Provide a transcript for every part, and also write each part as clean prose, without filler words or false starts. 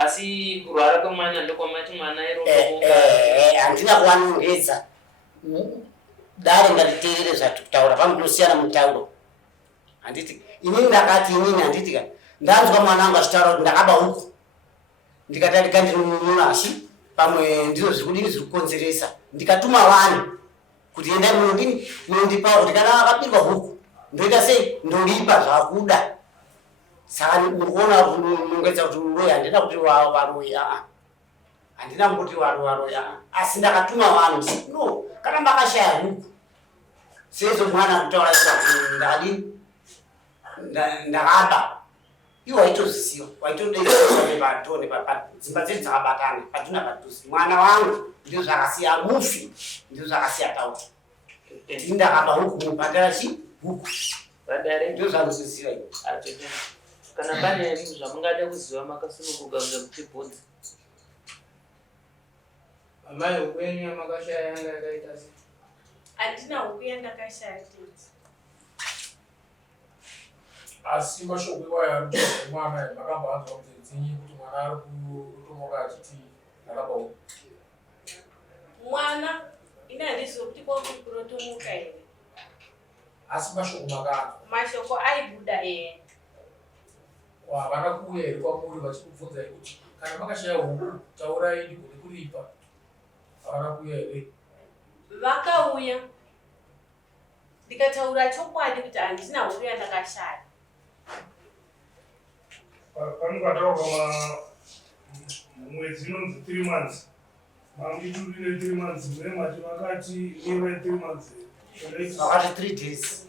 Asi kurwara kwemwana ndokwamati mwana handina kuvanongedza dare ngatiteerere zvatikutaura pamudosiyana mutauro. Handiti inini ndakati inini handiti ka ndanzwa mwana wangu achitaura kuti ndakaba huku ndikati andikandinomunashi pamwe ndizvo zvikudini zviri kukonzeresa ndikatuma vanhu kuti endai munodini munondipawo kuti kana akabirwa huku ndoita sei ndolipa zvakuda. Saka urikuona unongedza kuti uroyi handina kuti varoyi handina kuti varoyi asi ndakatuma vanhu no kana makashaya huku sezvo mwana kutaura ndadini ndakaba iwo waitozisiwa waitodeivatone dzimba dzedu dzakabatana paduna padhuzi mwana wangu ndizvo zvakasiya mufi ndizvo zvakasiya tauri ndini ndakaba huku mubhadhara chi huku ndizvo zvanozisiwa iwo. Kana pane zvamungada kuziva makasununguka mutibvunza. Amai huku yenyu yamakashaya yanga yakaita sei? Handina huku yandakashaya tete. Asi mashoko iwayo ari kutoza mwana makamboanzwa mudzinyi kuti mwana ari kutomoka achiti ndakaba huku. Mwana ina handizivi kuti kwakurotomuka here. Asi mashoko makanzwa. Mashoko aibuda Havana kuuya here kwamuri vachikubvunzai kuti kana makashaya huku taurai ndigone kuripa. Havana kuuya here? Vakauya ndikataura chokwadi kuti handina huku yandakashaya. Panukataurwa mwedzi inonzi 3 months. Mambiturire 3 months mune mati vakati iwe 3 months. Vakati 3 days.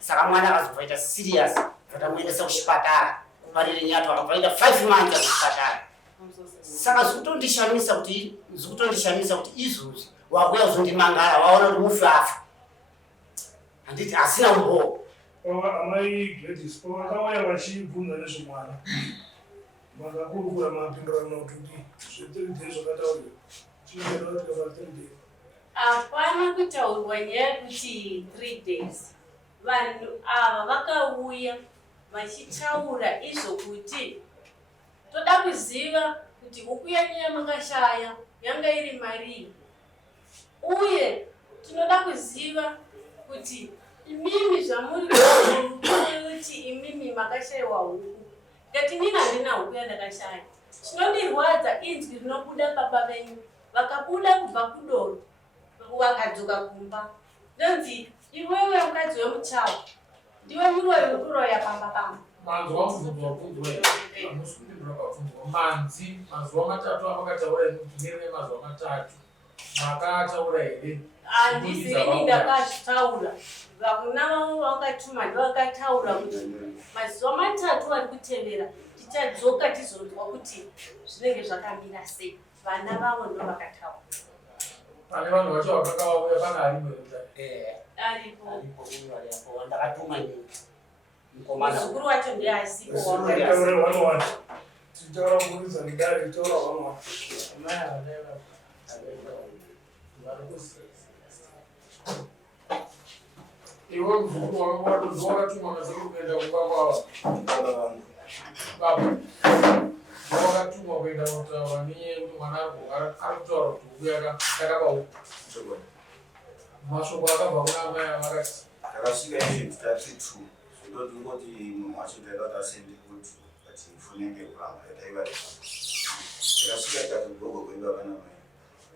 Saka mwana akazovaita serious vatamuendesa kuchipatara kuparire nyato akabvaita 5 months kuchipatara. Saka zvikutondishamisa kuti izvozvi wakuya kuzondimangara waona kuti mufi afa. Handiti asina umbo. Amai Gladys pavakauya vachibvunza nezvemwana makakurukura mapindurano kuti zve3 days zvakataurwa chinoenda kuti kava 3 days. Hapana kutaurwa nyaya yekuti 3 days. Vanhu ava vakauya vachitaura izvo kuti toda kuziva kuti huku yenyu yamakashaya yanga iri marii, uye tinoda kuziva kuti imimi zvamuri kuti imimi makashayiwa huku. Ngati nini handina huku yandakashaya. Chinondirwadza inzwi rinobuda baba venyu vakabuda kubva kudoro vakadzoka kumba ndonzi iwewe mukadzi wemuchawa ndiwe muroyi wekuroya pamba. Manzwa mubvunzo wabvunzwa amusundindura pabvunzwa manzi mazuva matatu amakataura kuti ngereve mazuva matatu makataura here? Handisini ndakazvitaura vakuna vavo vakatuma ndovakataura kuti mazuva matatu ari kutevera tichadzoka tizonzwa kuti zvinenge zvakamira sei. Vana vavo ndo vakataura. Pane vanhu vacho vakanga vauya pana arimo Aripo Ndakatuma muzukuru wacho ndeasipo. Titaura kuridza ndare titaura vamwe. Iwe mzukuru wakatonzwa wakatumwa nazekuru kuenda kumba kwavo. Baba wakatumwa kuenda kutaura niye kuti mwana ari kutaura kuti huku yakaba huku. Mashoko akabva kuna amai avakati takasvika izvi 32 zvindoti munhu wacho taikati asende kuti ati funenge kuramba yataiva takasvika tatogogo kwaiva vana mai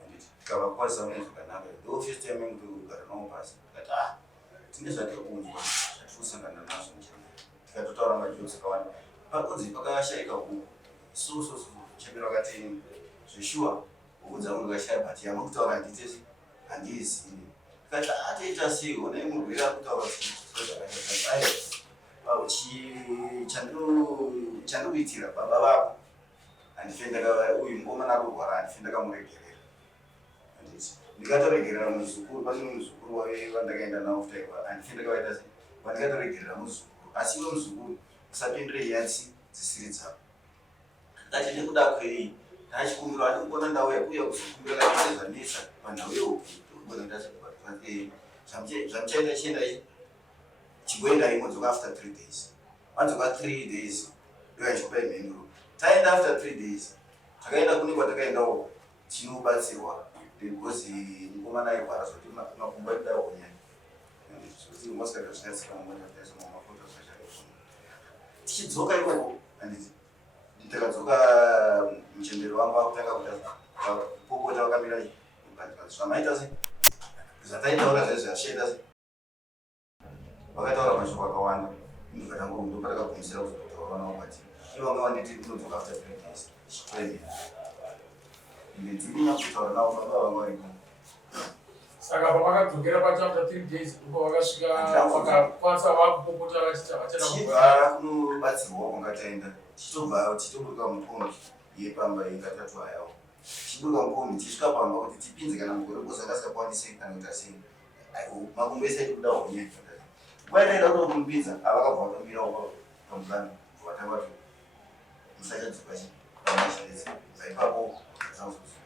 handiti tikavakwazisa mune zvakanaka ndo first time yangu kugara navo pasi tikati tine zvatirikunzwa zvatirikusangana nazvo tikatotaura majokes akawanda pakunzi pakashayika huku isusu chemiro vakati zveshuwa huku dzangu ndikashaya but yama kutaura handitesi handizivi kati atoita sei one murwere akutaura chandikuitira baba vako uyu mukomana akurwara handife ndakamuregerera handiti ndikatoregerera muzukuru pane muzukuru wandakaenda nawo futaiwa handife ndakavaita sei vandikatoregerera muzukuru asi iwe muzukuru usapindure yatsi dzisiri dzavo kati nekuda kwei ndachikumbira ati kukona ndauya kuya kuzokumbira kaite zvanetsa panhau yehuku zvamuchaenda chienda chigoenda imodzoka after 3 days. Madzoka 3 days ndoyachikupa imhenduro taenda after 3 days takaenda kune kwatakaendawo tinobatsirwa because mukomana airwara zvoti makumbo aidawo kunyanya zvekuti mosikati zvingasika mamafoto zvachaiona tichidzoka ikoko handiti ndakadzoka muchembero wangu akutanga kuda popota wakamira zvamaita se zvataitaura zvai zvashenda se vakataura mashoko akawanda ndokatakagumisira kuzotaura navo kati ivanga wanditi kunodzoka after 3 days chikwemera ine ndiminya kutaura navo baba vanga variko saka pamakadzokera pachapter 3 days ndipo vakasvika vakakwanisa vakupopota vachita vachibva kunobatsirwa kwanga taenda tichitobva tichitoburuka mukombi yepamba ingatatu ayawo tichiburuka mukombi tisvika pamba kuti tipinze kana mugore bose akasingakwanisi kana kuita sei makumbo ese aitikuda honye nguva itaida kuto kumupinza avakabva vakamirawo pamukana vatanga kuti musachadzoka pamashirezi zaipapo zausiya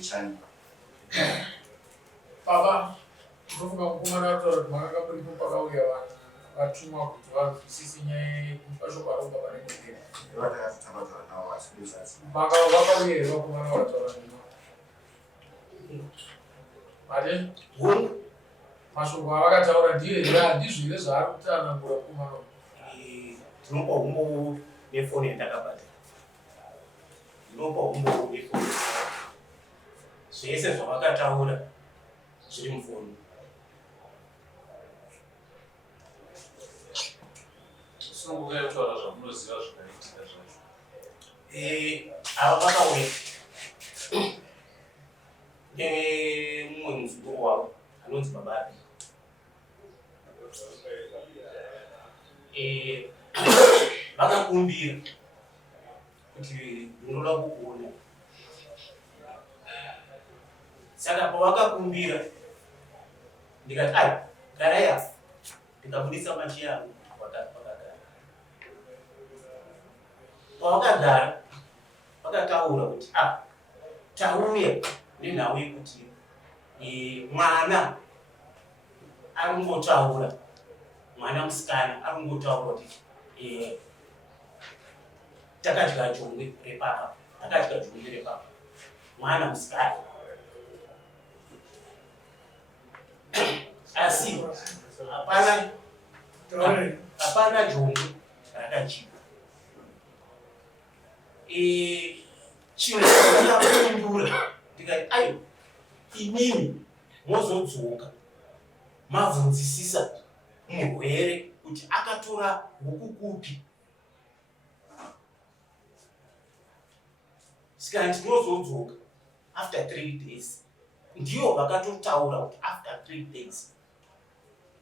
chani baba ndofunga mukomana ataura kuti makanga muripo pakauya vanhu vatumwa kuti vanzwisise nyaya yemashoko ari kubva panengekera vatakatotambataura navo asi vakauya here vakomana vataura nino mate mashoko avakataura ndiye here handizvo here zvaari kutanangura mukomana tinopa umbo nefoni yandakabata ndinopa umbo nefoni zvese zvavakataura zviri mufoni sinongokaitaura zvamunoziva zvakaitika zvacho ava vakauya nemumwe muzukuru wavo anonzi bababi vakakumbira kuti ndinoda kukuona saka pavakakumbira ndikati ai garai apa ndikabudisa machi yangu vakagara pavakagara vakataura kuti tauya nenhau yekuti mwana aringotaura mwana musikana aringotaura kuti takadya jongwe repapa mwana musikana asi hapana jongwe rakachikwa chinhu chakapindura ndikati ayo inini mozodzoka mabvunzisisa murwere kuti akatora huku kupi saka ndinozodzoka after 3 days ndiyo vakatotaura kuti after 3 days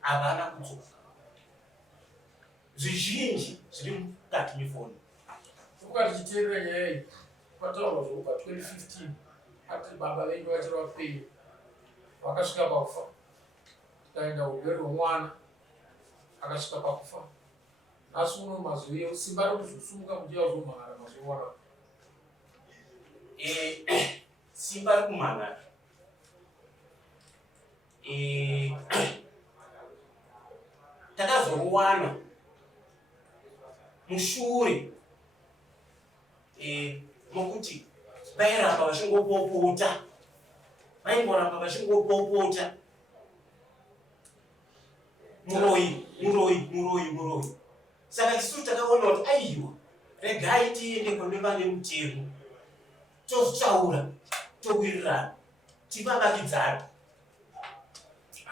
havana kudzoka zvizhinji zviri mukati mefoni ukati chiteerera nyaya iyi kwataurwa zvokubva 2015 ati baba venyu vachiri vapenyu vakasvika pakufa tikaenda urwere hwemwana akasvika pakufa asi uno mazuva simba rokuzosumuka kuti yazomhara mazuva wana simba rekumhanara takazoruwana mushure mokuti vairamba vachingopopota muroyi saka isu takaona kuti aiwa regai tiende kune vane mutemo totaura towirirana tivavakidzana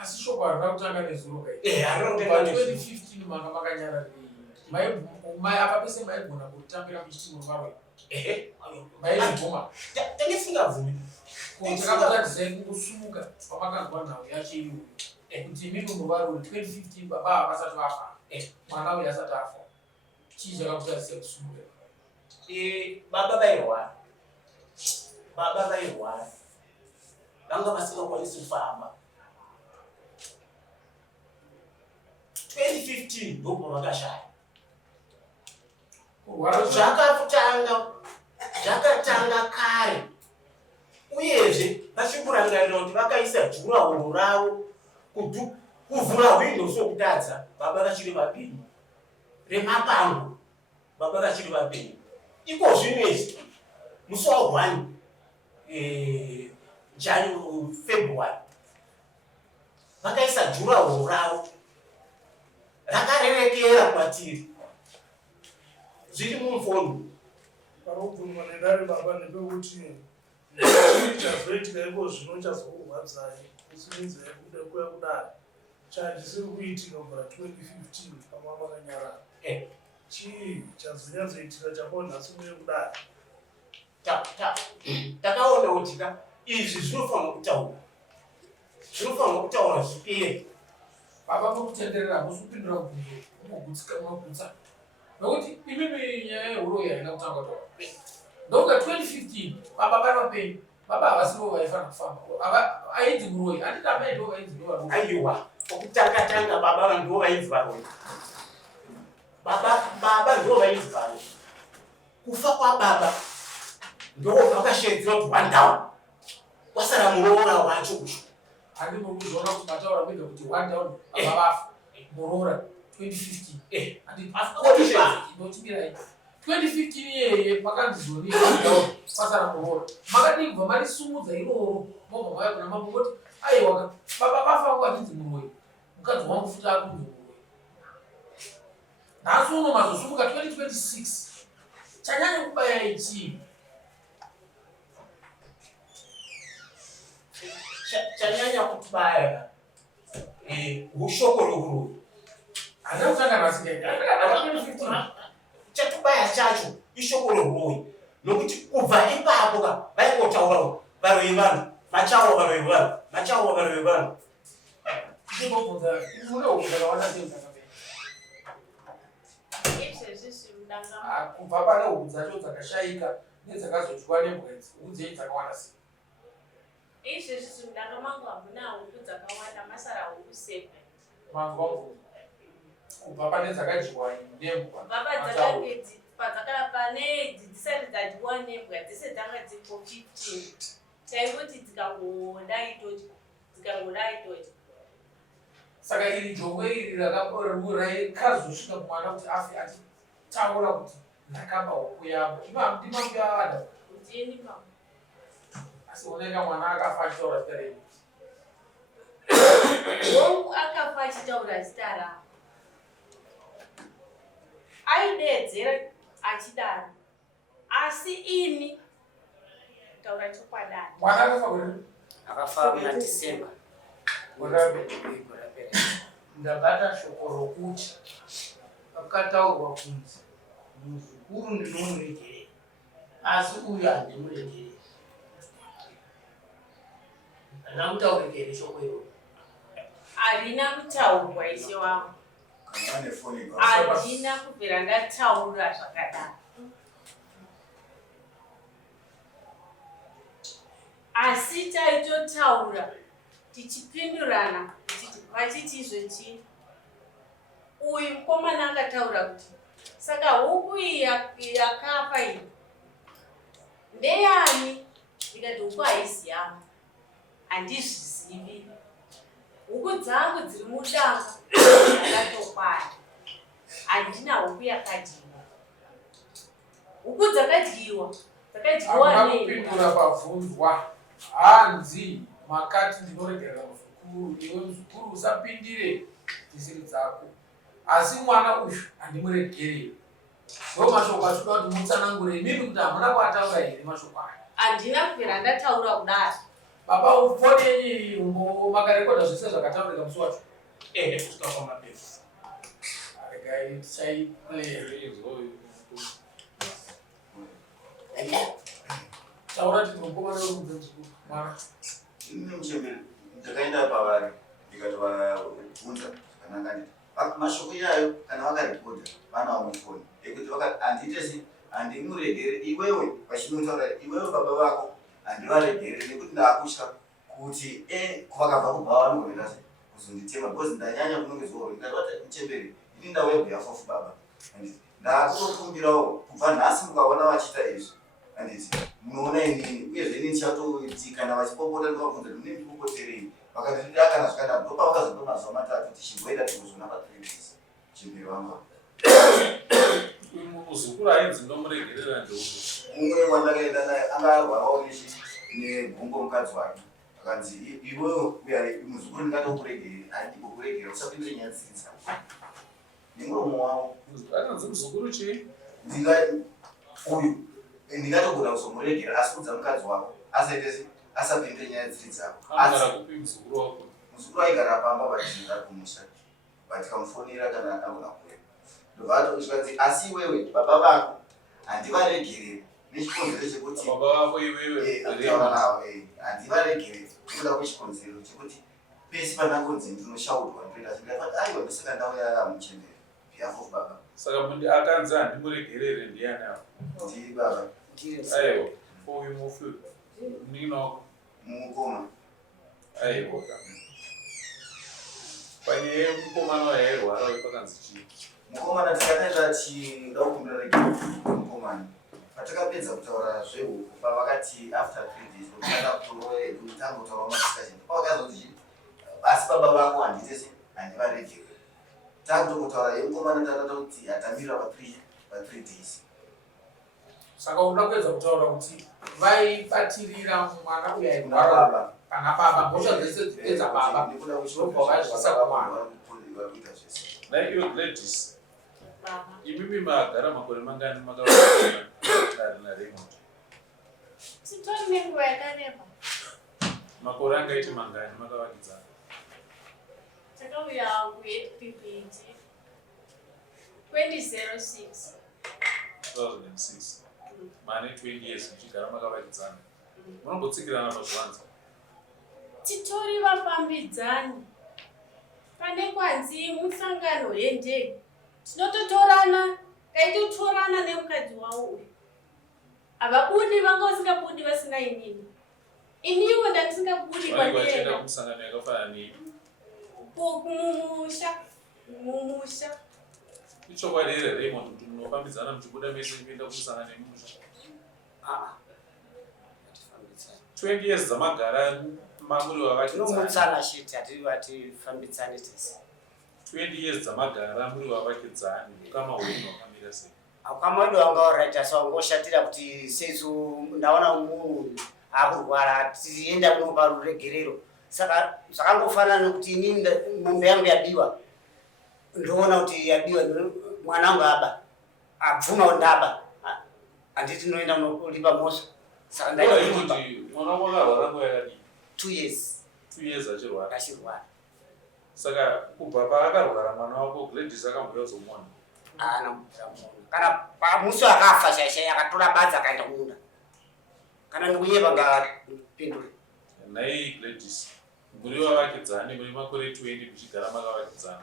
asi shoko harina kutanga nezuro kai 2015 manga makanyara apa pese maigona kutambira muchitimo rwaro maizvibvuma tangesingabvumi takakutadzisai kungosumuka pamakanzwa nhau yacho iyoyo kuti imimi muvaruri 2015 baba avasati vafa mwana uyu asati afa chii chakakutadzisai kusumuka baba vairwara vanga vasingakwanisi kufamba 2015 ndobva vakashaya zvakatanga kare uyezve vachikurangarira kuti vakaisa jurahoro ravo kuvhura hwindo sokutadza baba vachiri vapenyu, remapango baba vachiri vapenyu. Iko zvinezvi musi wa1 February vakaisa jurahoro ravo rakarerekera kwatiri zviri mumfondo. Parobvunwa nedare baba nepekuti chazoitika iko zvino chazokurwadzai kusimidza yekuda kuya kudai chachisiri kuitika kubvira 2015 pamwe makanyarara. Chii chazonyatsoitika chaponhasi kuya kudai? Takaona kuti izvi zvinofanira kutaura zvipere. Baba mukutenderera musupindura kubvunzo mugutsika munogutsa nokuti imimi nyaya yeuroyi haina kutanga kutaura. Ndokuti 2015 baba vanopenyu, baba havasivo vaifana kufamba, ainzi muroyi, handiti amai ndo vainzi ndo varoyi. Aiwa, okutanga baba ndo vainzi varoyi. Baba ndo vainzi varoyi. Kufa kwababa ndo vakashedzera kuti one down. Wasara muroora wacho ucho. Handi mukuzoona kuti mataura kuita kuti one down baba vafa muroora 2015. Handi nochimirai 2015 iyeye makandizoni pasara muroora makadii kubva marisumudza iroro mobva mauya kuna mambo kuti aiwa baba vafa kwandinzi muroyi mukadzi wangu futi akunzi muroyi. Nhasi uno mazosumuka 2026 chanyanya kubaya ichii chanyanya kutibaya ushoko rweuroyi. handina kutanga nasinga chatibaya chacho ishoko reuroyi nokuti kubva ipapo vaingotaura varoyi vanhu machawa varoyi vanhu machawa varoyi vanhu. ndinobvunza muneubvunza kawanda seuzakapea kubva pane hubu dzacho dzakashayika nedzakazodyiwa nembwa idzi hubu dzenyu dzakawanda sei? Izvezvi zvimudanga mangu hamuna huku dzakawanda masara huku 7. Manzwa mvura kubva pane dzakadyiwa nembwa Baba dzakange pane dzisati dzadyiwa nembwa dzese dzanga dzipo 15 chaingoti dzikangodai toti. Saka iri jongwe iri raikazosvika kumwana kuti afi achitaura kuti ndakaba huku yavo ndimambi avada Kutini mama. asi oneka mwana akafa achitaura zita renyu. Hongu akafa achitaura zita ravo. Aidedzera achidaro. Asi ini taura chokwadani. Mwana akafa kuri? Akafa muna December. Ndabata shoko rokuti akataurwa kunzi muzukuru ndinomuregerera asi uyu handimuregereri. Handina kutaurekere shoko iroro. Harina kutaurwa ishe wangu. Handina kubvira ndataura zvakadaro. Asi taitotaura tichipindurana tichiti pachiti izvechii. Uyu mukomana akataura kuti saka huku iyi yakafa iyi ndeyani? Ndikati huku haisi yangu, handizvizivi. Huku dzangu dziri mudanga dzakatokwana, handina huku yakadyiwa. Huku dzakadyiwa nei? Kupindura pabvunzwa hanzi makati ndinoregerera muzukuru, iwe muzukuru usapindire dzisiri dzako, asi mwana uyu handimuregereri. Ndo mashoko atoda kuti mutsanangure imimi kuti hamuna kuataura here mashoko aya. Handina kubvira ndataura kudaro. Baba ufonenyi makarekodha zvese zvakataurika musi wacho? Kusvika pamapepa. Regai tichaiplay izvoyo. Taura kuti mukomana uri muzukuru mwana. Ndakaenda pavari ndikatovabvunza zvakanaka mashoko iyayo kana vakarekodha vanawo mufoni ekuti handitesi handimuregere iwewe vachinotaura iwewe baba vako handivaregere nekuti ndakutya kuti vakabva kubva vanogorera sei kuzonditema because ndanyanya kunonge zuva ndikatibata muchemberi ini ndauya behalf baba ndakutokumbirawo kubva nhasi mukaona vachiita izvi handiti munoona inini uyezve ini ndichatoiti kana vachipopota ndovabvunza kuti mune muchipopoterei vakati ndakana zvakadaro ndopavakazopa mazuva matatu tichimboenda tikuzona patripisi chimbiri vanga muzukuru ainzi ndomuregerera ndeuko mumwe wandakaenda naye anga arwarawo negumbo mukadzi wake akanzi iwewe uya muzukuru ndingatokuregera handiko kuregera usapindire nyaya dzidza nemuromo wavo akanzi muzukuru chii uyu ndingatogona kuzomuregera asi kudza mukadzi wako asaite asapindire nyaya dziri dzako anogara kupi muzukuru wako muzukuru aigara pamba vachinza kumusha vatikamufonera kana agona kuenda ndobva zvikanzi asi iwewe baba vako handivaregereri nechikonzero chekuti baba vako iwewe taura navo handivaregereri ndoda kwechikonzero chekuti pesi pandangonzi ndinoshaurwa ndoenda zvindafati aiwa ndosaka ndauya muchemberi behalf of baba saka akanzi handimuregerere ndiani apo ndiri baba aiwa uyu mufi ninoko mukoma aiwa panyaya yemukomana wayairwara pakanzi chii mukomana tikataenda tida kukumbira rege mukomana patakapedza kutaura zvehuku pavakati after 3 days tangotaura madiscussion pavakazoti asi baba vako handitese handivaregere takutokotaura yemukomana tatata kuti atamirira pa3 days saka unoda kuedza kutaura kuti vaibatirira mwana uyairwara pana baba mbosha dzese dzipedza baba ndobva vazvisa kumwana naiyo Gladys Baba. imimi magara makore mangani makavaa naRaymond Sitori nenguva yakareba. makore angaiti mangani makavakidzana Takauya kuHPPT 2006. 2006 mane 20 years muchigara makavakidzana munombotsikirana pazvivanza Titori vafambidzani. Pane kwanzi musangano hende. Tinototorana, kaitotorana nemukadzi wavo uyu. Havabudi vanga vasingabudi vasina inini. Iniwo ndandisingabudi vachienda kumusangano yakafanana nei mumusha. ichokwadi here Raymond kuti munofambidzana muchibuda mese kuenda kumusangano yemumusha 20 years dzamagara mamuri wavakidzana shiti hatifambidzani tese 20 years dzamagara muri wavakidzani ukama hwenyu hwakamira sei ukama wedu wanga oraita sawangoshatira kuti sesu ndaona munhu akurwara tienda kunopa ruregerero saka zvakangofanana nekuti inini mombe yangu yabiwa ndoona kuti yabiwa mwana wangu aba abvuma ndaba handiti noenda kunolipa mosha saka ndaita kuti mwana wako akarwara nguva yakadii 2 years 2 years achirwara saka kubva paakarwara mwana wako Gladys akamboya kuzomuona kana pamusi akafa shaishai akatora badza akaenda kumunda kana ndikunyepa ngapindure nhai Gladys muri vavakidzani muri makore 20 muchigara makavakidzana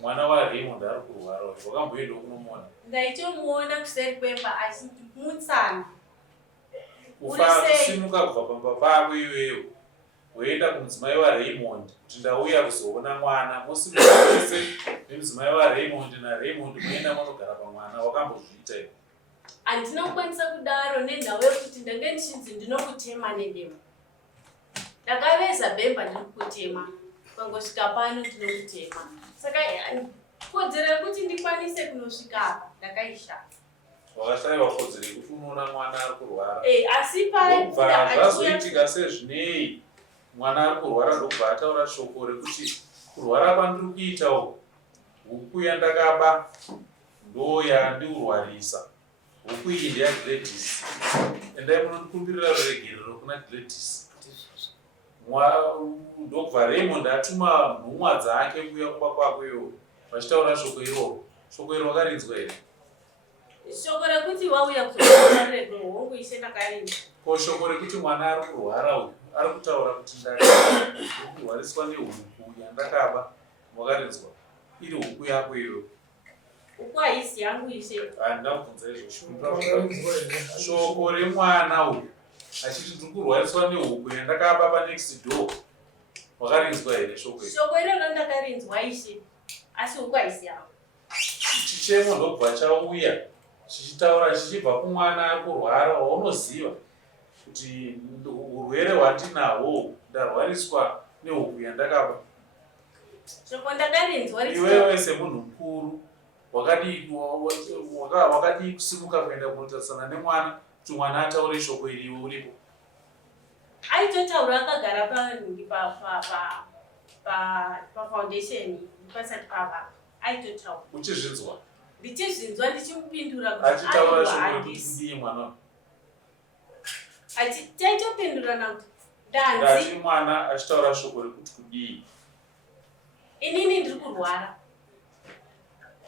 mwana waRaymond ari kurwara wakamboendawo kunomuona Ndaitomuona kuseri kwemba achimutsana. ufasimuka kubva pamba pako iweyo woenda kumudzimai waRaymond kuti ndauya kuzoona mwana musimuese nemudzimai waRaymond naRaymond muenda munogara pamwana wakambozviita iwe Handinokwanisa kudaro nenhau yekuti ndange ndichinzi ndinokutema nedemo. Ndakaveza bhemba ndinokutema. Pangosvika pano ndinokutema. Saka kodzero yekuti ndikwanise kunosvika apa ndakaishaya. wakashaiwa kodzero yekuti unoona mwana ari kurwara Asi ndobva zvazoitika sezvinei mwana ari kurwara ndobva ataura shoko rekuti kurwara kwandiri kuitawo huku yandakaba ndo yandiurwarisa huku iyi ndeyaGladys endai munondikumbirira ruregerero kuna Gladys ndobva Raymond atuma nhumwa dzake kuuya kumba kwakoyo vachitaura shoko iroro shoko iro wakarinzwa here Shoko rekuti wauya kuzoona rego hongu ishe ndakarinda. ko shoko rekuti mwana ari kurwara uyu ari kutaura kuti kurwariswa nehuku yandakaba wakarinzwa iri huku yako iyo Huku haisi yangu ishe. handina kubvunza izvo shoko remwana uyu achiti ndiri kurwariswa nehuku yandakaba panext door wakarinzwa here shoko iri Shoko iroro ndakarinzwa ishe. Asi huku haisi yangu. chichemo ndobva chauya chichitaura chichibva kumwana ari kurwara waunoziva kuti urwere hwandinahwo ndarwariswa nehuku yandakapa. Shoko ndakarinzwa Iwewe semunhu mukuru wakadi kusimuka kuenda kunotarisana nemwana kuti mwana ataure shoko iri iwe uripo. Aitotaura akagara pafoundation pasati pava. Aitotaura. Uchizvinzwa? Ndichizvinzwa ndichimupindura kuti achitaura shoko kuti kudii mwana? Taitopindurana kuti ndati mwana achitaura shoko rekuti kudii. Inini ndiri kurwara.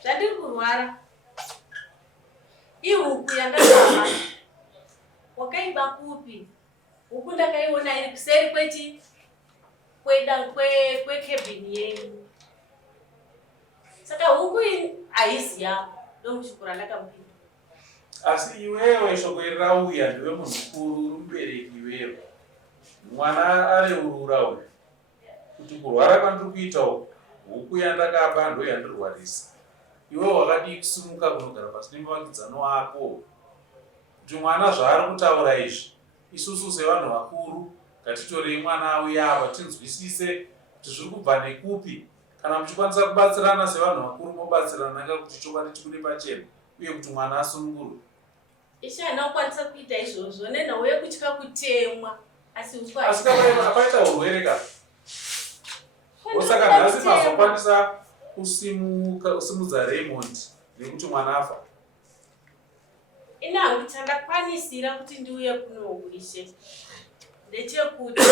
Zvandiri kurwara. Ihuku yandakapa. Wakaiba kupi? Huku ndakaiona iri kuseri kwekebhini yenyu. Saka huku haisi yangu. Ndomushukura ndakamupinda. Asi iwewe shoko iri rauya ndiwe munhu mukuru uri mubereki iwewe. Mwana areurura uyu. Kuti kurwara kwandiri kuita uku, huku yandakapa ndo yandirwarisa. Iwe wakadi kusimuka kunogara pasi nemuvakidzano wako. Kuti mwana zvaari kutaura izvi, isusu sevanhu vakuru ngatitorei mwana auya apa tinzwisise kuti zviri kubva nekupi. Kana muchikwanisa kubatsirana sevanhu vakuru mobatsirana ngekuti chokwadi tikune pachena uye kuti mwana asunungurwe. Ishe anokwanisa kuita izvozvo nenhauye kutya kutemwa. Asi apaita urwere ka. Osaka nhasi mazokwanisa kusimudza Raymond nekuti mwana afa. Ina hangu chandakwanisira kuti ndiuye kuno Ishe ndechekuti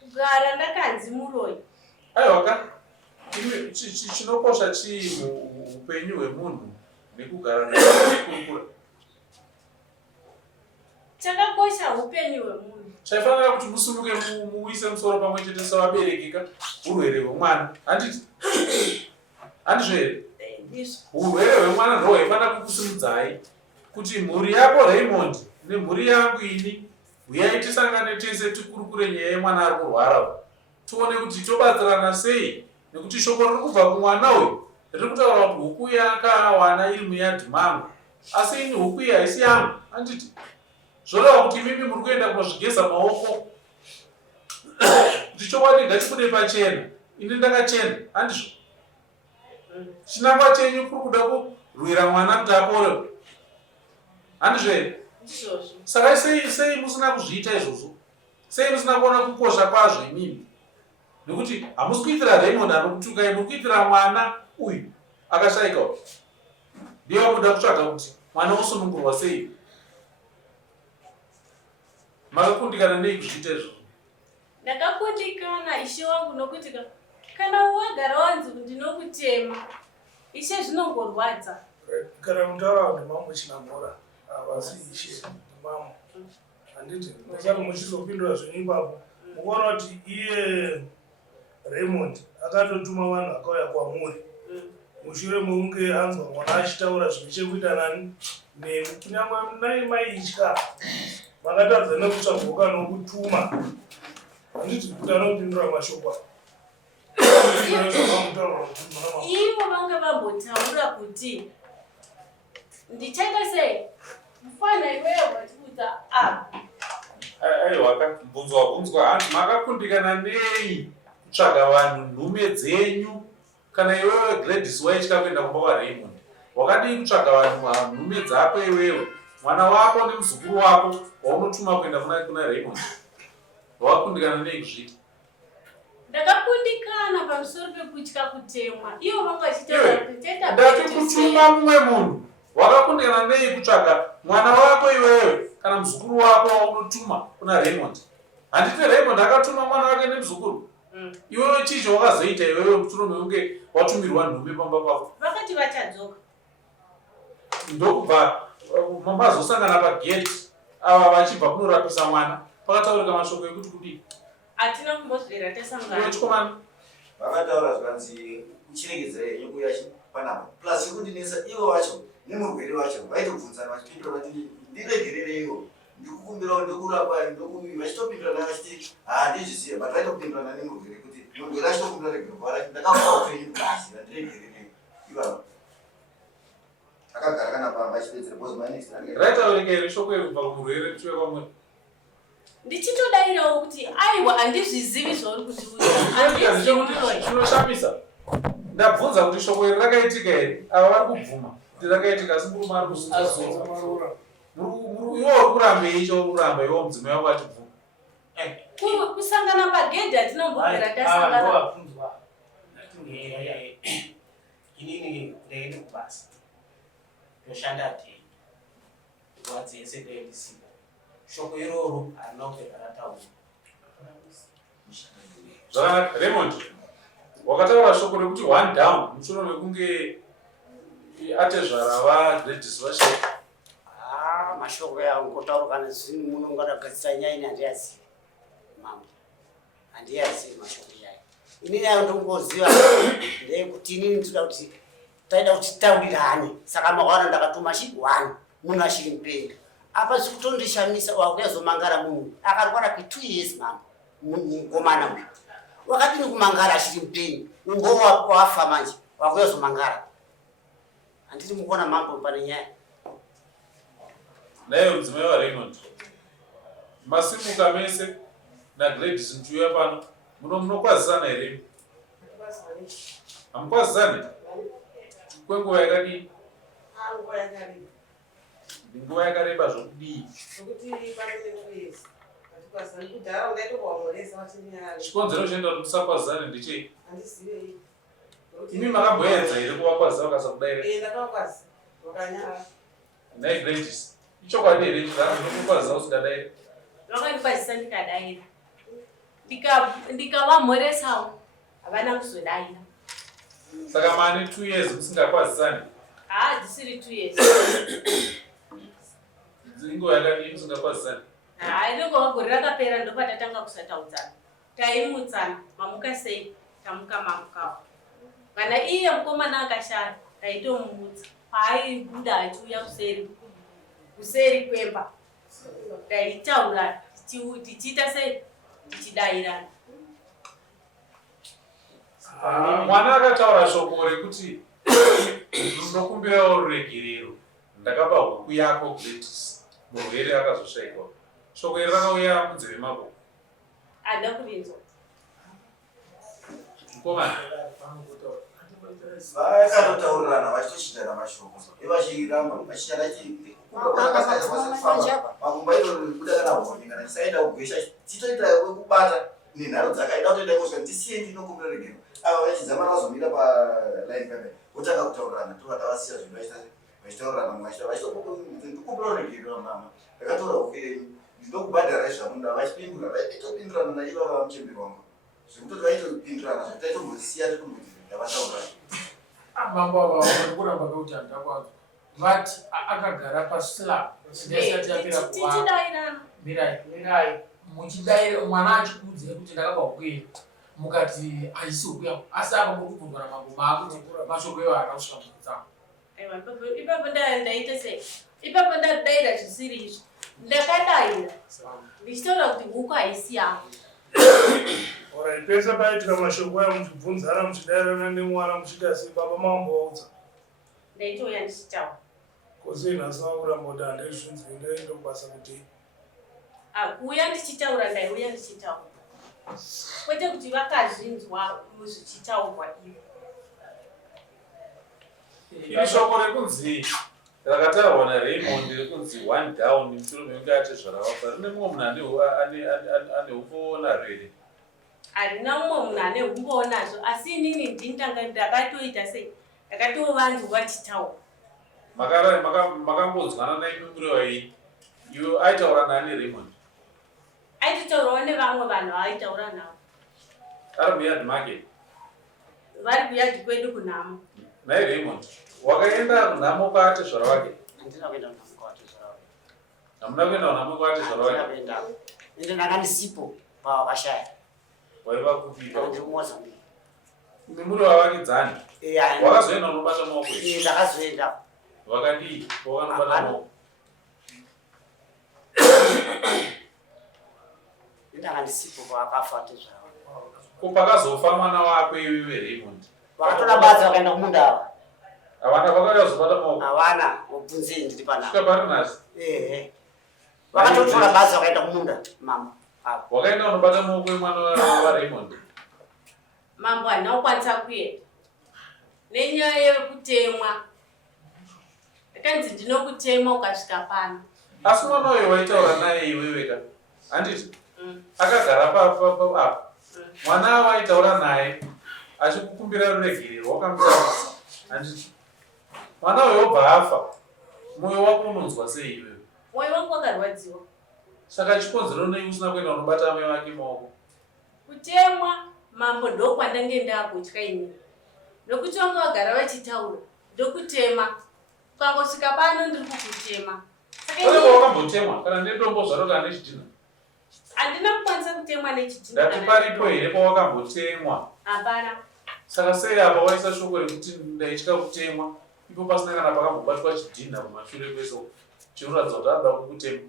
kugara ndakanzi muroyi. Aiwaka chinokosha chii muupenyu hwemunhu nekugara nekurukura? Chakakosha upenyu hwemunhu. Chaifanira kuti musumuke muise musoro pamwe chete sevaberekeka urwere hwemwana. Handizvo here? Urwere hwemwana ndo hwaifanira kukusimudzai kuti mhuri yako Raymond nemhuri yangu ini uyai tisangane tese tikurukure nyaya yemwana ari kurwara. Tuone kuti tobatsirana sei nekuti shoko riri kubva kumwana uyu riri kutaura kuti huku yakawana iri muyadhi mangu. Asi ini huku iyi haisi yangu. Handiti zvoreva kuti mimi muri kuenda kunozvigeza maoko. Kuti chokwadi ngatibude pachena. Ini ndakachena. Handizvo? Chinangwa chenyu kuri kuda kurwira mwana kuti apore. Handizvo here? Saka sei musina kuzviita izvozvo? Sei musina kuona kukosha kwazvo imimi? Nekuti hamusi kuitira Raymond anokutukai, muri kuitira mwana uyu akashaika uyu. Ndiye wamuda kutsvaga kuti mwana osunungurwa sei. Makakundikana nei kuzviita izvozvo? Ndakakundikana Ishe wangu nokuti kana wagara wanzi kuti ndinokutema Ishe zvinongorwadza. Kana mutaura nemamwe chinamora avasi Ishe nemamwe. Handiti musati muchizopindura zvenyu ipapo mukuona kuti iye Raymond akatotuma vanhu akauya kwamuri. Mushure meunge anzwa mwana achitaura zvine chekuita nani nemi kunyangwe nai maitya makatadza nekutsvaguka nokutuma. Handiti kuti anopindura mashoko. Ivo vanga vambotaura kuti ndichaita sei mufana iweyo vatikuudza Aiwa bunzwa hanzi makakundikana nei kutsvaga vanhu nhume dzenyu. Kana iwewe Gladys waitya kuenda kumba kwaRaymond, wakadii kutsvaga vanhu nhume dzako iwewe, mwana wako nemuzukuru wako waunotuma kuenda kuna Raymond? Wakundikana nei kuzviita? Ndakakundikana pamusoro pekutya kutemwa. Ivo vanga vachitaura kuti ndati kutuma mumwe munhu. Wakakundikana nei kutsvaga mwana wako iwewe kana muzukuru wako waunotuma kuna Raymond? Handiti Raymond akatuma mwana wake nemuzukuru? Iwewe chii chawakazoita iwewe mushure meunge watumirwa nhume pamba pako? Vakati vachadzoka. Ndokubva mazosangana pagate ava vachibva kunorapisa mwana. Pakataurika mashoko ekuti kudii? Hatina kumboswera tasangana. Chikomana vakataura zvanzi uchiregedzera yenyu yacho panapa plus kundinesa ivo vacho nemurwere vacho vaitobvunzana vachipindura vati ndiregerereiwo ndikukumbirawo ndokurapa vachitopindurana vachiti handizvizive but vaitopindurana nemurwere kuti murwere achitokumbira regererwa vati ndakafa upenyu basi vandiregererei ivavo akagara kana pamba achipedzera bcause my next raitaurika here shoko iri kubva kumurwere tiwe kwamwe? ndichitodairawo kuti aiwa handizvizivi zvauri kutiuya zvinoshamisa. Ndabvunza kuti shoko iri rakaitika here, ava vari kubvuma kuti rakaitika, asi murume ari kuzvuzva. Iwo kurambei icho kuramba iwo mudzimai wako achibvuma. Kusangana pagedhi hatinombogara tasangana. Inini ndaende kubasa ndoshanda dhei nguva dzese ndaendisiwa shoko iroro harina kupedza rataura. Zvakanaka. Raymond, wakataura shoko rekuti one down mushure mekunge atezvara vaGladys vasheka. Mashoko yangu ngotaurukana zvinhu munongadagadzisa nyaya ini handiyazivi mambo, handiyazivi mashoko yayo. Inini ayo ndongoziva ndeyekuti inini toda kuti taida kuti taurirane, saka mahwana ndakatuma chigwani munhu achiri mupenga. Apa zvikutondishamisa wakuyazomangara munhu akarwara kwe2 years mambo, mukomana uyu wakadini kumangara achiri mupenga, umbo wafa manje wakuyazomangara. Handiti mukuona mambo pane nyaya. Naye mudzimai waRaymond, masimuka mese naGladys nchiuya pano munokwazisana here? Hamukwazisani? Kwenguva yakadii? Nguva yakareba zvokudii? Chikonzero choenda kuti musakwazisane ndechei? Imi makamboedza here kuvakwazisa vakasakudai? Naye Gladys, ichokwadi here zvanokukwazisa usikadai? Vakandikwazisa ndikadaira. Ndikavamhoresawo havana kuzodaira. Saka mane 2 years musingakwazisani? Dzisiri 2 years. Inguva yakadii musingakwazisani? Rinongova gore rakapera ndopatatanga kusataudzana. Taimutsana, mamuka sei, tamuka mamukawo. Kana iye mukomana akashara, taitomumutsa. Paaibuda achiuya kuseri kwemba. Taitaura tichiita sei, tichidairana. Mwana akataura shoko rekuti ndinokumbirawo ruregerero, ndakapa huku yako Gladys, murwere akazoshaikwa. Shoko iri rakauya munzeve mako? Hada kurinzwa. Mukomana vakatotaurirana vachitochitana mashoko ivachiramba vachitana makumba itobuda kana honi kana chisaenda kugwesha chitoita wekubata nenharo dzakaida kutoenda kusva ndisiye ndinokumbira regero ava vachidzamana vazomira paline kame votanga kutaurirana tovakavasiya zvinhu vachitaurirana vachitokumbira regero mama ndakataura upenyu ndinokubhadharai zvamuda vachipindura vaitopindurana naivava muchemberi wangu zvekutoti vaitopindurana zvataitombosiya totomboti ndavataurana. Mambo ava ndikuramba kuti handakwanza vati akagara paslab ndisati yapera tichidairana. mirai muchidaira mwana achikuudzai kuti ndakabva kukwira mukati haisi huku asi akangokubvunzwa namambo maakuti mashoko iwo haana kusvika mukutsamu. Ipapo ndaita sei? Ipapo ndadaira zvisiri izvo. Ndakadaira ndichitaura kuti huku haisi yangu. Alright, pesa paitika mashoko aya muchibvunzana muchidairana nemwana muchiita sei baba mambo waudza? Ndaitouya ndichitaura. Kose nhasi vakuramba kuti handaizvinzwi ndaenda kubasa kuti Kuuya ndichitaura ndaiuya ndichitaura. Kwete kuti vakazvinzwa muzvichitaurwa ivo. iri shoko rekunzi rakataurwa naRaymond rekunzi one down mushure mekunge atezvaravafa rine mumwe munhu ane umbo narwo here? Harina mumwe munhu ane umbowo nazvo asi inini ndakatoita sei ndakatovanzwa vachitaura. Makambodzwana naimumiro wai iwe aitaura nani Raymond? Aitotaurawo nevamwe vanhu vaaitaura navo. Ari muyard market? Vari kuyadhi kwedu kunhamo. Naye Raymond, wakaenda kunhamo kwaatezvara wake? Handina kuenda kunhamo kwaatezvara wake. Hamuna kuenda kunhamo kwaatezvara wake? Handina kuenda. Ende ndakandisipo pawakashaya. Waiva kupika? Ndiri kuMozambique. Muri wavakidzani? Wakazoenda unobata maoko? Ndakazoenda. Wakadii? Wakanobata maoko? Ndakandisipo pawakafa atezvara wake. Kupakazofa mwana wako iwewe Raymond? Vakatora badza vakaenda kumunda ava. Havana vakauya kuzobata maoko? Havana, mubvunzei ndiri panapa. Kusvika pari nhasi? vakatotora basi vakaenda kumunda mambo wakaenda unobata maoko emwana waRaymond. Mambo haana kukwanisa kuenda nenyaya yekutemwa. Akanzi ndinokutema ukasvika pano. Asi mwana uyo waitaura naye iwewe ka handiti akagara apa mwana waitaura naye achikukumbira ruregerero wakamutavisa handiti mwana uyo wobva afa mwoyo wako unonzwa sei iwewe? Mwoyo wangu wakarwadziwa. Saka chikonzero nei usina kuenda unobata amai vake maoko? Kutemwa mambo ndokwandange ndakutya ini nokuti vamwe vagara vachitaura ndokutema ukangosvika pano ndiri kukutema. Saka wakambotemwa kana nedombo zvaro kana nechidhina? Handina kukwanisa kutemwa nechidhina. Ndati paripo here pawakambotemwa? Hapana. Saka sei apa waisa shoko rekuti ndaitya kutemwa ipo pasina kana pakambobatwa chidhina kumashure kwese chinoratidza kuti anoda kukutema?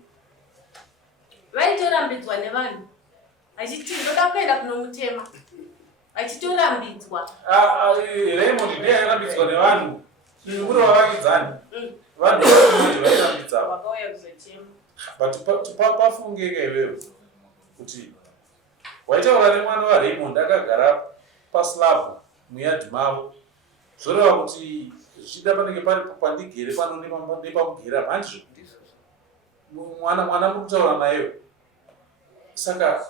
Vaitorambidzwa nevanhu vachiti ndoda kuenda kunomutema vachitorambidzwa. Raymond ndiye airambidzwa nevanhu uri wavakidzani vanhu vairambidza vakauya kuzotema. but pafungeka iwewe kuti waitaura nemwana waRaymond akagara paslab muyadhi mavo zvoreva kuti zvichida panenge pari pandigere pano nepamugera manje mwana muri kutaura nayo. Saka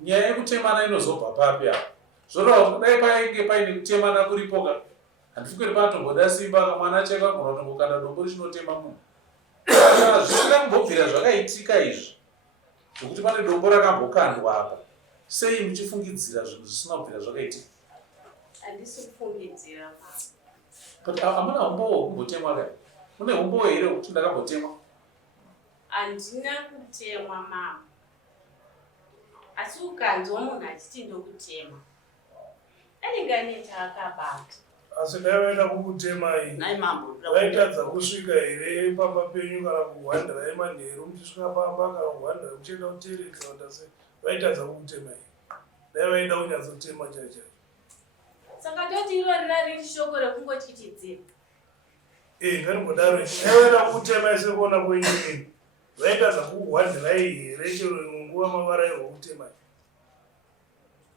nyaya yekutemana inozobva papi apa? Zvoreva kuti dai painge paine kutemana kuripoka handifikiri panotomboda simba kamwana chakagona kutombokanda dombo richinotema munhu. Zvisina kumbobvira zvakaitika izvi zvokuti pane dombo rakambokandwa apa, sei muchifungidzira zvinhu zvisina kubvira zvakaitika? Handisi kufungidzira. But hamuna umbowo hwekumbotemwa kai? Mune umbowo here hwekuti ndakambotemwa? Handina kutemwa mama. Asi ukanzwa munhu achiti ndokutema anenge ane chaakabata. Asi dai vaenda kukutema iyi vaitadza kusvika here pamba penyu kana kuhwandira emanheru muchisvika pamba kana kuhwandira muchienda kutereka ndase vaitadza kukutema iyi dai vaida kunyatsotema chaichai. Saka toti irori rari shoko rekungotyityidzira. Ngatimbodaro dai vaida kukutema ise kuona kwenyini vaitadza kuhwandira iyi here chero nguva mavarairwa kutema iyi.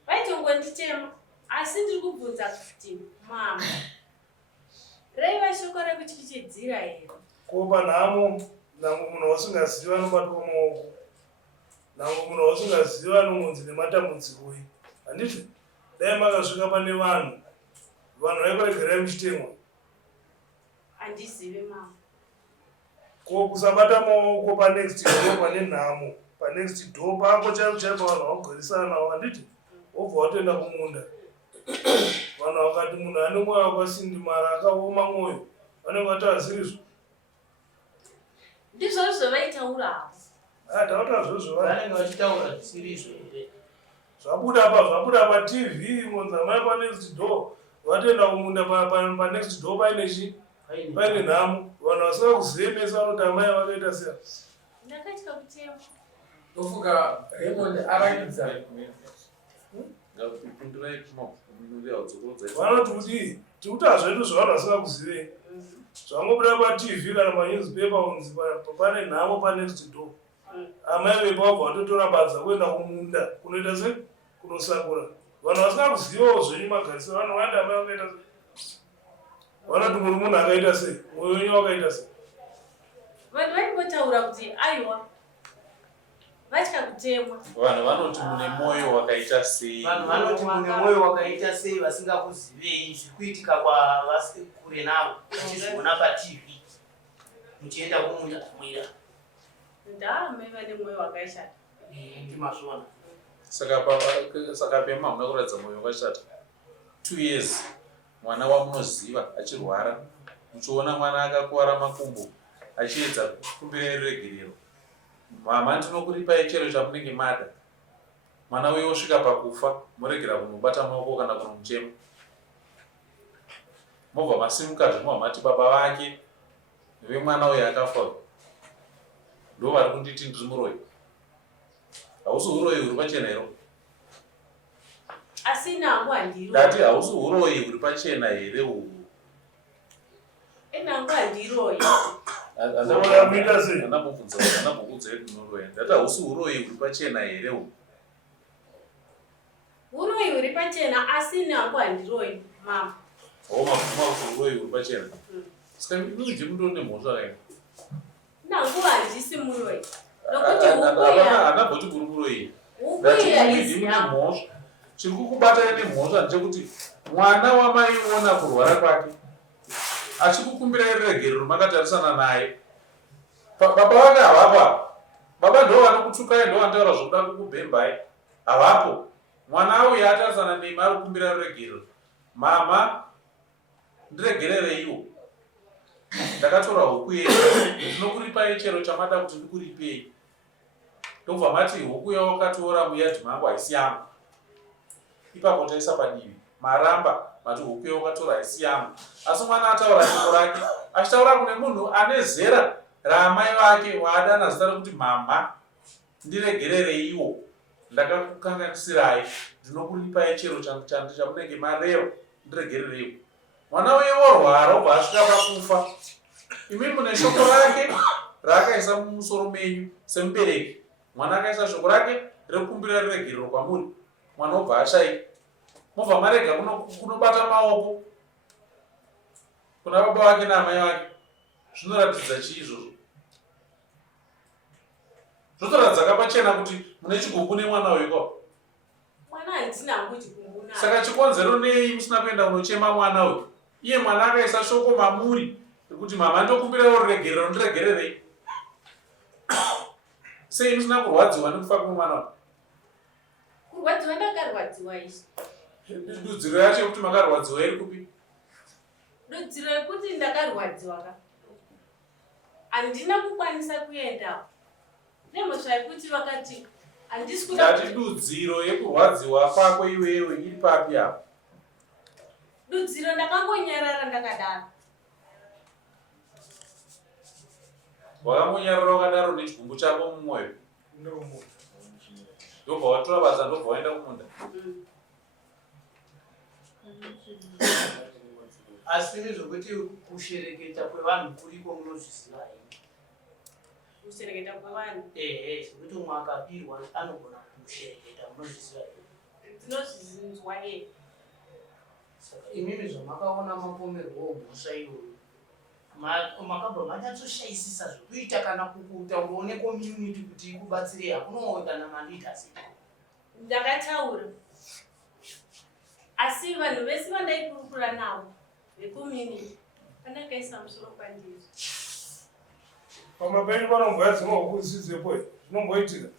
Vaitongonditema asi ndiri kubvunza kuti mama raiva shoko rekutyityidzira here? Kopa nhamo nango munhu wasingazivi anobatwa maoko, nango munhu wasingazivi anomunzi nematambudziko iyi. Handiti dai makasvika pane vanhu vaikuregerai muchitemwa. Handizivi mama. Ko kusabata maoko panext door pane nhamo panext door pako chaipo chaipo vanhu vakugarisana navo. Handiti wobva watoenda kumunda vanhu vakati munhu ane mwoyo wakasindimara akaoma mwoyo vanenge vatazirizvo. Ndizvozvo vaitaurawo. Tautaura zvozvo vanenge vachitaura zvisirizvo here. Zvabuda paTV monzamai panext door vatoenda kumunda panext door paine chi paine nhamo vanhu vasingakuzive mese vanoti amai vakaita sei. Ndakatya kutema. Ndofunga Raymond arakidza vanoti kuti tikuta zvedu zvavanhu vasingakuzivei zvangobuda paTV kana panewspaper unzi pane nhamo panext door. Amai vepa vabva vatotora badza kuenda kumunda kunoita sei kunosakura vanhu vasingakuzivawo zvenyu magarisiro vanhu vanda amai vakaita sei vanoti muri munhu akaita sei mwoyo wenyu wakaita sei. Vanhu vaimbotaura kuti aiwa vatya kutemwa. Vanhu vanoti mune mwoyo wakaita sei? Vanhu vanoti mune mwoyo wakaita sei vasingakuzivei zviri kuitika kwavasi kure navo vachizviona paTV muchienda kumunda kumwira. Ndaamai vane mwoyo wakashata. Ndimazvona. Saka pema hamuna kuratidza mwoyo wakashata. 2 years mwana wamunoziva achirwara muchiona mwana akakuwara makumbo achiedza kukumbira ruregerero. Mama ndinokuripai chero chamunenge mada. Mwana uyo osvika pakufa muregera kunobata maoko kana kunomuchema. Mobva masimuka zvimwe mati baba vake vemwana uyo akafa ndo vari kunditi ndiri muroyi. Hausi uroyi huri pachena here? Asi nangu handiro. Ndati hausi uroyi huri pachena here uhu? Nangu handiroyi. Unoyamika sei? Anambobvunza kuti munoroya. Ndati hausi uroyi uri pachena here uyu? Uroyi uri pachena asi nangu handiroyi mama. Mafuma kuti uroyi uri pachena. Saka inonzi mutori nemhosva kaini. Nangu handisi muroyi. Nokuti ukuya. Anabvoti kuri muroyi. Ukuya isi mhosva. Chiri kukubatana nemhosva ndechekuti mwana wamaiona kurwara kwake achikukumbira regerero makatarisana naye. Baba vake havapo. Baba ndo vanokutukai, ndo vanotaura zvokuda kukubhembai. Havapo. Mwana uyu atarisana nemi ari kukumbira regerero. Mama, ndiregerereiwo. Ndakatora huku yenyu. Ndinokuripai chero chamada kuti ndikuripei. Ndobva mati huku yawakatora muyadhi mangu haisi yangu. Ipapo taisa padivi. Maramba mati huku yawakatora haisi yangu. Asi mwana ataura shoko rake. Achitaura kune munhu ane zera raamai vake waadana zita rekuti mama, ndiregerereiwo. Ndakakukanganisirai. Ndinokuripai chero chamunenge mareva. Ndiregerereiwo. Mwana uye worwara obva asvika pakufa. Imi mune shoko rake raakaisa mumusoro menyu semubereki. Mwana akaisa shoko rake rekukumbira regerero kwamuri. Mwana obva ashai. Mobva marega kunobata maoko kuna baba vake naamai vake. Zvinoratidza chii izvozvo? Zvotoratidza kapachena kuti mune chigumbu nemwana uyu kwa. Mwana handina hangu chigumbu naye. Saka chikonzero nei musina kuenda kunochema mwana uyu? Iye mwana akaisa shoko mamuri rekuti mama ndokumbira regerero, ndiregererei. Sei musina kurwadziwa nekufa kwemwana uyu? Kurwadziwa ndakarwadziwa isi. Dudziro yacho yekuti makarwadziwa iri kupi? Dudziro yekuti ndakarwadziwa ka. Handina kukwanisa kuenda. Nemhosva yekuti vakati handisi kuda. Ndati dudziro yekurwadziwa kwako iwewe iri papi apo? Dudziro ndakangonyarara ndakadaro. Wakangonyarara wakadaro nechigumbu chako mumwoyo? Ndobva watora basa ndobva waenda kumunda? Asi nezvokuti kushereketa kwevanhu kuriko munozviziva here? Kushereketa kwevanhu? Zvekuti umwe akabirwa anogona kushereketa munozviziva here? Ndinozvinzwa here. Saka imimi zvamakaona mapomerwo mhosva iyoyo makabva manyatsoshayisisa zvokuita kana kutaurawo necommunity kuti ikubatsirei hakunoita namaleaders. Ndakataura. Asi vanhu vese vandaikurukura navo vecommunity vandakaisa musoro pandizvo. Pamapenyu panomboya dzimwe huku dzisidzepo zvinomboitika.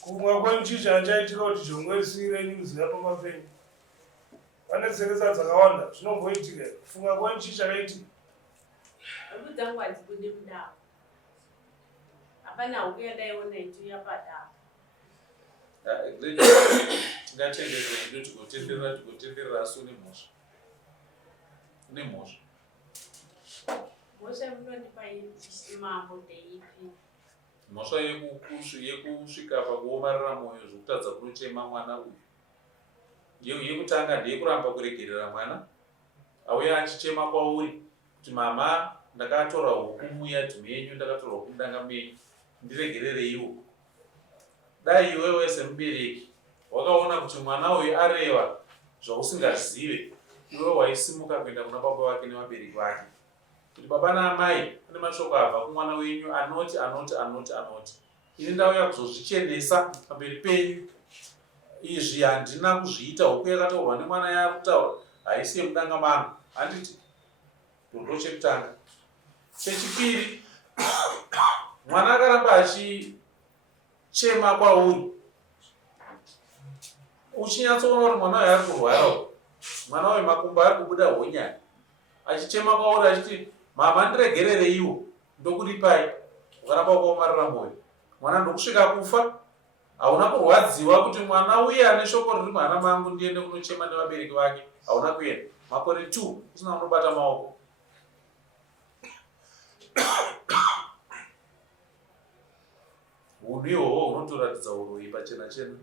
Kumwa kwenchicha chaitika kuti jongwesire nyuzi yapamapenyu. Pane tseresa dzakawanda zvinomboitika. Funga kwenchicha kaitika. Huku dzangu hadzibudi mudavo. Hapana huku yandaiona ichiuya padavo. Tingatendezei tigotenderera asi une mhosva. Une mhosva. Mhosva munondipa mambo ndeipi? Mhosva yekusvika pakuomarara mwoyo zvokutadza kunochema mwana uyu. Yekutanga ndeyekuramba kuregerera mwana auya achichema kwauri kuti mama, ndakatora huku muyadhi menyu, ndakatora huku mudanga menyu, ndiregerereiwo. Dai iwewe semubereki wakaona kuti mwana uyu areva zvausingazive, iwe waisimuka kuenda kuna baba vake nevabereki vake kuti baba naamai ane mashoko abva kumwana wenyu anoti. Ini ndauya kuzozvichenesa pamberi penyu. Izvi handina kuzviita. Huku yakataurwa nemwana yaari kutaura haisi yemudanga mangu. Handiti ndo chekutanga. Chechipiri, mwana akaramba achichema kwauri. Uchinyatsoona kuti mwana uyu ari kurwara, mwana uyu makumbo ari kubuda honyaya, achichema kwauri achiti mama, ndiregerereiwo, ndokuripai. Ukaramba ukaomarara mwoyo, mwana ndokusvika kufa. Hauna kurwadziwa kuti mwana uye ane shoko riri mwana mangu ndiende kunochema nevabereki vake. Hauna kuenda. Makore 2 usina unobata maoko. Unhu ihwohwo hunotoratidza uroyi pachena chena.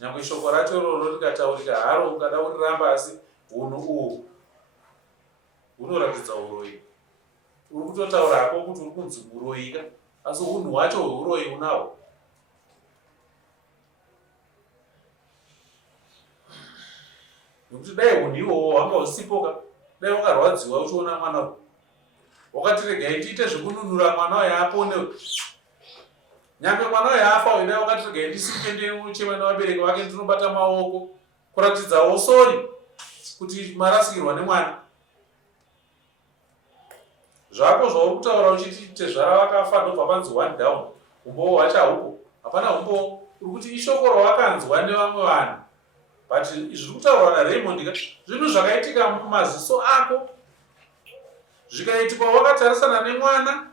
Nyangwe shoko racho iroro rikataurika haro ungada kuriramba, asi unhu uhwu hunoratidza uroyi. uri kutotaurako kuti uri kunzi uroyika, asi unhu hwacho hweuroyi unahwo. Nokuti dai unhu ihwohwo hwanga husipoka, dai wakarwadziwa uchiona mwana uyu, wakati regai tiite zvekununura mwana uyu aponewe. Nyangwe mwana uyu afa uyu, dai wakati regai ndisimuke ndichema nevabereki vake ndinobata maoko kuratidzawo sori kuti marasikirwa nemwana. Zvako zvauri kutaura uchiti tezvara vakafa ndobva panzi one down, umbowo hwacho haupo, hapana umbowo. Uri kuti ishoko rawakanzwa nevamwe vanhu, but zviri kutaurwa naRaymond zvinhu zvakaitika mumaziso ako, zvikaitika wakatarisana nemwana,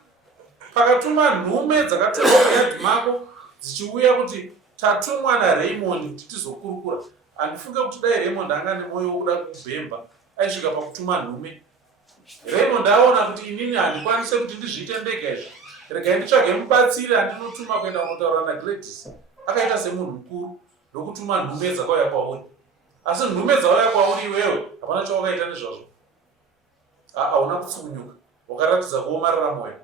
pakatuma nhume dzakatorwa muyadhi mako dzichiuya kuti tatumwa naRaymond kuti tizokurukura. Handifunge kuti dai Raymond anga nemwoyo wokuda kubhemba aisvika pakutuma nhume. Raymond aona kuti inini handikwanise kuti ndizviite ndega izvi, regai nditsvage mubatsiri andinotuma kuenda kunotaura naGladys. Akaita semunhu mukuru ndokutuma nhume dzakauya kwauri, asi nhume dzauya kwauri iwewe hapana chawakaita nezvazvo. Hauna kutsumunyuka, wakaratidza kuomarara mwoyo.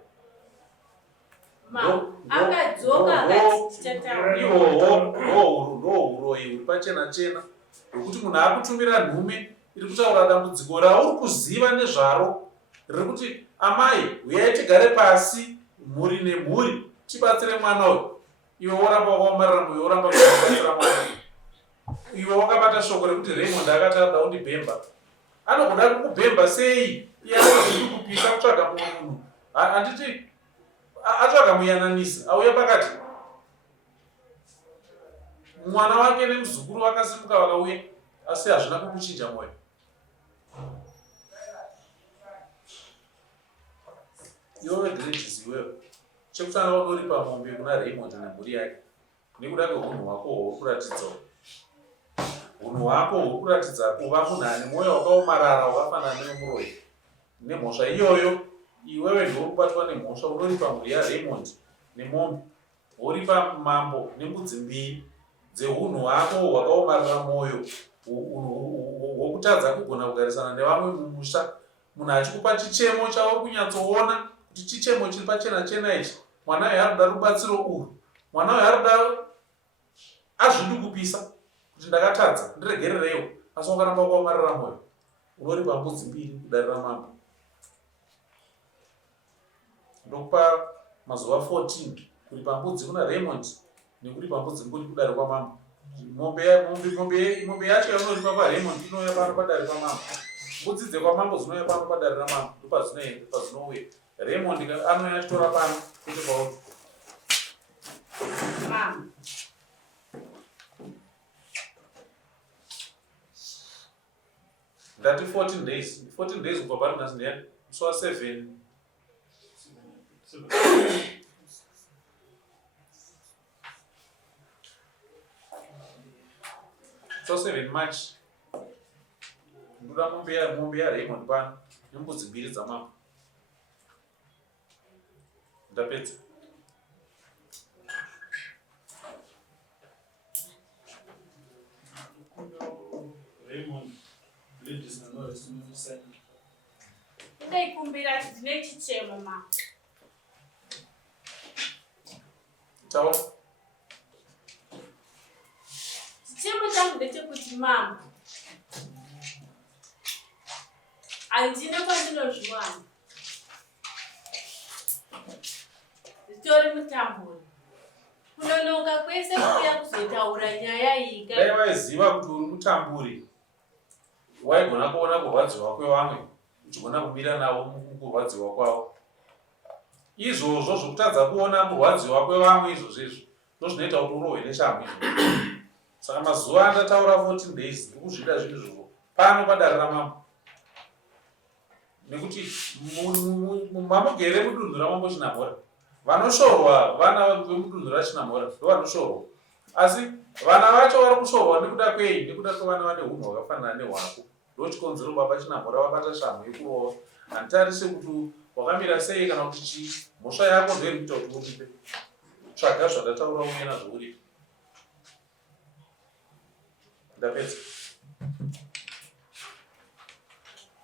Akadzoka akati tichataura. Ihwohwo ndohuroyi huri pachena chena, hwekuti munhu akutumira nhume iri kutaura dambudziko rauri kuziva nezvaro, riri kuti amai uyai tigare pasi mhuri nemhuri tibatsire mwana uyu. Iwe woramba wakaomarara mwoyo, woramba kubatsira mwana. Iwe wakabata shoko rekuti Raymond akati ada kundibhemba. Anogoda kukubhemba sei? Iye anozviri kupisa kutsvaga munhu. Handiti atsvaga muyananisi auya pakati. Mwana wake nemuzukuru vakasimuka vakauya, asi hazvina kukuchinja mwoyo. Iwe Gladys iwewe, chekutanga unori pamombe kuna Raymond nemhuri yake, nekuda kweunhu hwako hwouri kuratidzawo. Unhu hwako hwouri kuratidza kuva munhu ane mwoyo wakaomarara wakafanana nemuroyi. Nemhosva iyoyo, iwewe ndiuri kubatwa nemhosva. Unori pamhuri yaRaymond nemombe, uri pamambo nembudzi mbiri dzeunhu hwako hwakaomarara mwoyo, hwokutadza kugona kugarisana nevamwe mumusha. Munhu achikupa chichemo chauri kunyatsoona kuti chichemo chiri pachena chena ichi, mwana uyu arikuda rubatsiro urwu, mwana uyu arikuda azvidukupisa kuti ndakatadza ndiregerereiwo, asi wakaramba wakaomarara mwoyo. Unori pambudzi mbiri kudarira mambo. Ndokupa mazuva 14 kuri pambudzi kuna Raymond nekuri pambudzi mbiri kudare kwamambo. Mombe yacho yaunoripa kwaRaymond inouya pano padare pamambo. Mbudzi dzekwamambo dzinouya pano padare ramambo, ndopadzinouya. Raymond anouya achitora pano kuti pauri. Mama. Ndati 14 days. 14 days kubva pano nhasi ndiani? Musi wa7. So 7 March. Ndoda mombe yaRaymond pano nembudzi mbiri dzamambo. Ndapedza. Raymond, Gladys naNorris unomusaini. Ndaikumbira kuti ndine chichemo ma. Taura. Chichemo changu ndechekuti mama, handina kwandinozviwana. Nditori mutamburi. Kunonoka kwese kuuya kuzotaura nyaya iyi. Dai waiziva kuti uri mutamburi, waigona kuona kurwadziwa kwevamwe, uchigona kumira navo mukurwadziwa kwavo. Izvozvo zvokutadza kuona kurwadziwa kwevamwe izvozvo ndozvinoita kuti urohwe neshamhu izvozvo. Saka mazuva andataura 14 days ndikuzvida zvinhu izvozvo pano padare ramambo. Nekuti mamugere mudunhu ramambo Chinamhora, vanoshorwa vana vemudunhu raChinamhora ndovanoshorwa, asi vana vacho vari kushorwa nekuda kwei? Nekuda kwevana vane unhu hwakafanana nehwako. Ndochikonzero baba Chinamhora vabata shamhu yekurova. Handitarise kuti wakamira sei kana kuti chii. Mhosva yako ndoiri kuita kuti uripe. Tsvaga zvandataura uye nazvo uripe. Ndapedza.